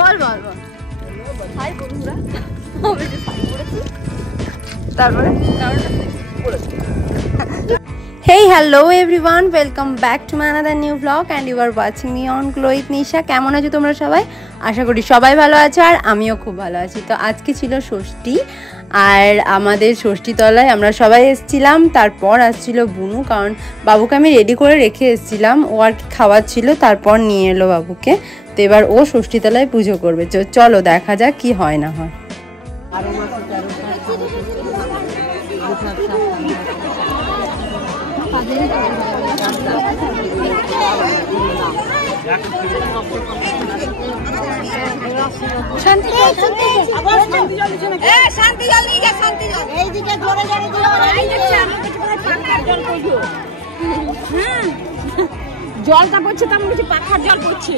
বল বল বল high বন্ধুরা আমি যে শাড়ি পরেছি তারপরে Hey hello everyone, welcome back to my another new vlog and you are watching me on Glow with Nisha. কেমন আছো তোমরা সবাই? আশা করি সবাই ভালো আছো আর আমিও খুব ভালো আছি। তো আজকে ছিল ষষ্ঠী আর আমাদের ষষ্ঠী তলায় আমরা সবাই এসেছিলাম। তারপর আসছিল বুনু, কারণ বাবুকে আমি রেডি করে রেখে এসেছিলাম, ও আর কি খাওয়াচ্ছিল, তারপর নিয়ে এলো বাবুকে। তো এবার ও ষষ্ঠী তলায় পুজো করবে। চলো দেখা যাক কি হয় না হয়। শান্তি জলটা পড়ছে, তার মধ্যে পাখার জল পড়ছে।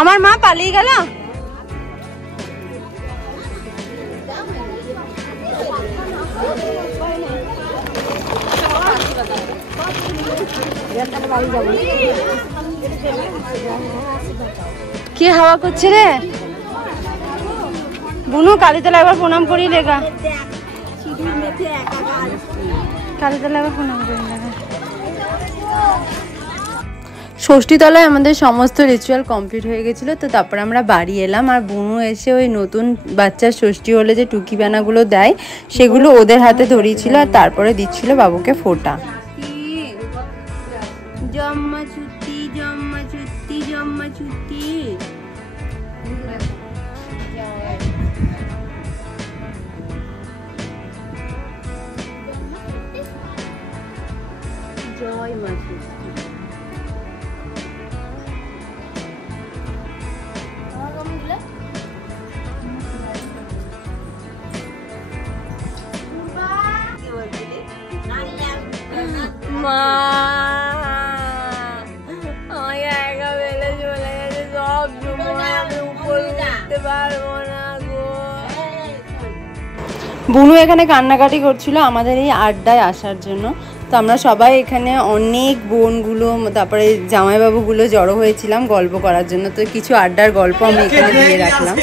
আমার মা পালিয়ে গেল। কি হাওয়া করছে রে বুনু? কালীতলা একবার প্রণাম করি লেগা, কালীতলা একবার প্রণাম করি লেগা। ষষ্ঠীতলায় আমাদের সমস্ত রিচুয়াল কমপ্লিট হয়ে গেছিলো। তো তারপর আমরা বাড়ি এলাম আর বুনু এসে ওই নতুন বাচ্চার ষষ্ঠী হলে যে টুকি বানাগুলো দেয় সেগুলো ওদের হাতে ধরিয়েছিল আর তারপরে দিচ্ছিল বাবুকে ফোঁটা। জম্মা চুতি জম্মা চুতি জম্মা চুতি। জয় মা চুতি। মা আমাকে একা বেলে চলে গেছে সব সময়, আমি উপরে উঠতে পারবো না গো। বুনু এখানে কান্নাকাটি করছিল আমাদের এই আড্ডায় আসার জন্য। তো আমরা সবাই এখানে অনেক বোনগুলো তারপরে জামাইবাবুগুলো জড়ো হয়েছিলাম গল্প করার জন্য। তো কিছু আড্ডার গল্প আমি এখানে দিয়ে রাখলাম।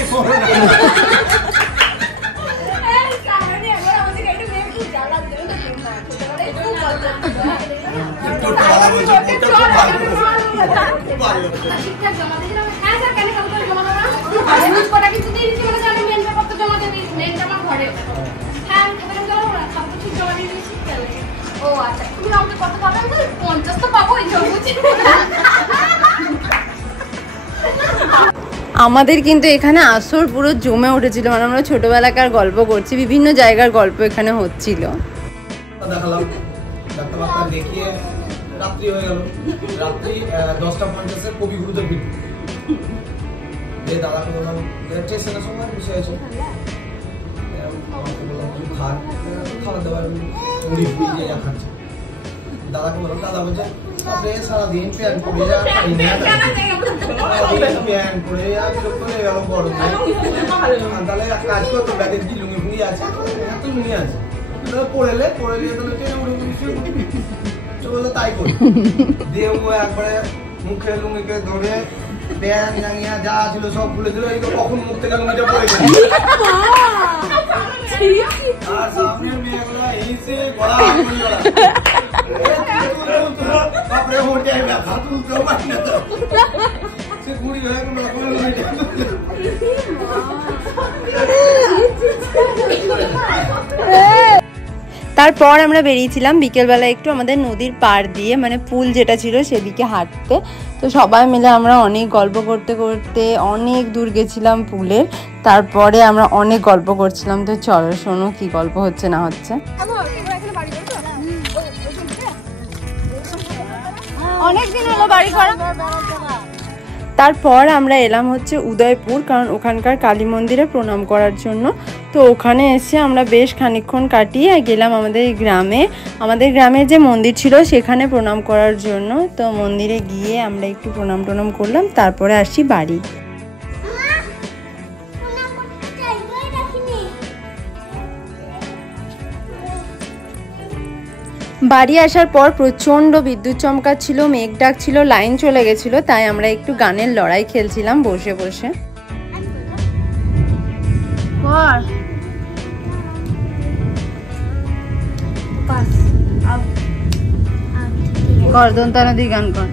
আমাদের কিন্তু এখানে আসর পুরো জমে উঠেছিল, মানে আমরা ছোটবেলাকার গল্প করছি, বিভিন্ন জায়গার গল্প এখানে হচ্ছিল। দেখালাম ডাক্তার দেখিয়ে রাত্রি হয়ে গেল, রাত্রি 10:50 কবিগুরুদের ভিড়। দাদাকে বললাম স্টেশনের সময় বসে আছে, আমাকে বললাম কিছু খান, খাবার দাবার মুড়ি ফুড়ি দিয়ে যা খাচ্ছে। দাদাকে বললাম, দাদা বলছে আপনি সারাদিন প্যান্ট পরে যা প্যান্ট পরে যা বিরক্ত হয়ে গেল গরমে, তাহলে এক কাজ করতো ব্যাগের কি লুঙ্গি ফুঙ্গি আছে, তো লুঙ্গি আছে পড়েলে তাহলে ট্রেনে উড়ে তো বললো তাই করি। দিয়ে ও একবারে মুখে লুঙ্গিকে ধরে প্যান্ট জাঙ্গিয়া যা ছিল সব খুলে দিল, এই তো কখন মুখ থেকে লুঙ্গিটা পড়ে গেল। আর সামনের মেয়েগুলো এসে গলা বাপরে ওঠে ব্যথা তুলতেও পারি না, তো সে ঘুড়ি হয়ে কোনো রকম লুঙ্গিটা তারপর আমরা বেরিয়েছিলাম বিকেলবেলা একটু আমাদের নদীর পাড় দিয়ে, মানে পুল যেটা ছিল সেদিকে হাঁটতে। তো সবাই মিলে আমরা অনেক গল্প করতে করতে অনেক দূর গেছিলাম পুলের। তারপরে আমরা অনেক গল্প করছিলাম। তো চলো শোনো কি গল্প হচ্ছে না হচ্ছে। অনেকদিন হলো বাড়ি করা। তারপর আমরা এলাম হচ্ছে উদয়পুর, কারণ ওখানকার কালী মন্দিরে প্রণাম করার জন্য। তো ওখানে এসে আমরা বেশ খানিকক্ষণ কাটিয়ে গেলাম আমাদের গ্রামে। আমাদের গ্রামে যে মন্দির ছিল সেখানে প্রণাম করার জন্য। তো মন্দিরে গিয়ে আমরা একটু প্রণাম করলাম, তারপরে আসি বাড়ি। বাড়ি আসার পর প্রচণ্ড বিদ্যুৎ চমকাচ্ছিল, মেঘ ডাকছিল, লাইন চলে গেছিল, তাই আমরা একটু গানের লড়াই খেলছিলাম বসে বসে। দন্তা নদী গান কর।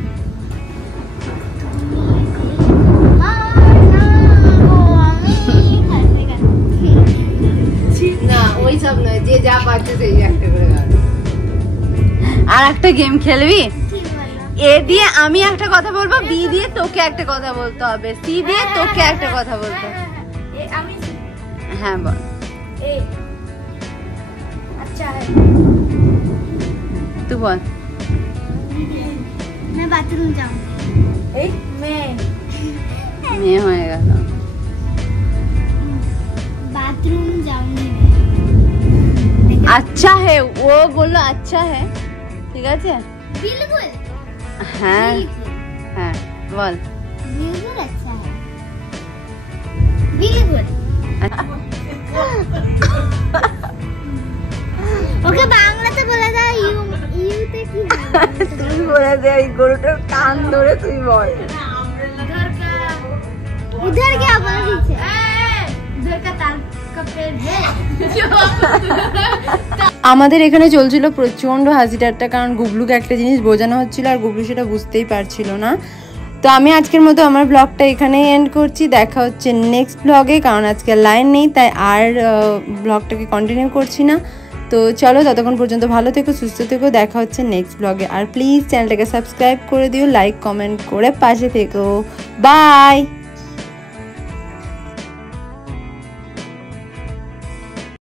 না ওই সব নয়, যে যা পাচ্ছে সেই একটা করে গান। আর একটা গেম খেলবি? এ দিয়ে আমি একটা কথা বলবো, বি দিয়ে তোকে একটা কথা বলতে হবে, সি দিয়ে তোকে একটা কথা বলতে হবে। হ্যাঁ বল। अच्छा है, তুই বল। मैं बाथरूम जाऊँ। মেয়ে হয়ে গেল। बाथरूम जाऊंगी। अच्छा है, वो बोलो अच्छा है, ঠিক আছে? बिल्कुल। হ্যাঁ হ্যাঁ বল। बिल्कुल अच्छा है, बिल्कुल। ওকে বাংলাতে বলে দাও, ইউতে কি তুই বলে দে, এই গরুটার কান ধরে তুই বল। उधर क्या बोल रही है? उधर का ताल का पेड़ है। আমাদের এখানে চলছিল প্রচণ্ড হাসি ঠাট্টা, কারণ গুবলুকে একটা জিনিস বোঝানো হচ্ছিল আর গুবলু সেটা বুঝতেই পারছিল না। তো আমি আজকের মতো আমার ব্লগটা এখানেই এন্ড করছি। দেখা হচ্ছে নেক্সট ব্লগে, কারণ আজকে লাইন নেই তাই আর ব্লগটাকে কন্টিনিউ করছি না। তো চলো ততক্ষণ পর্যন্ত ভালো থেকো, সুস্থ থেকো, দেখা হচ্ছে নেক্সট ব্লগে। আর প্লিজ চ্যানেলটাকে সাবস্ক্রাইব করে দিও, লাইক কমেন্ট করে পাশে থেকো। বাই।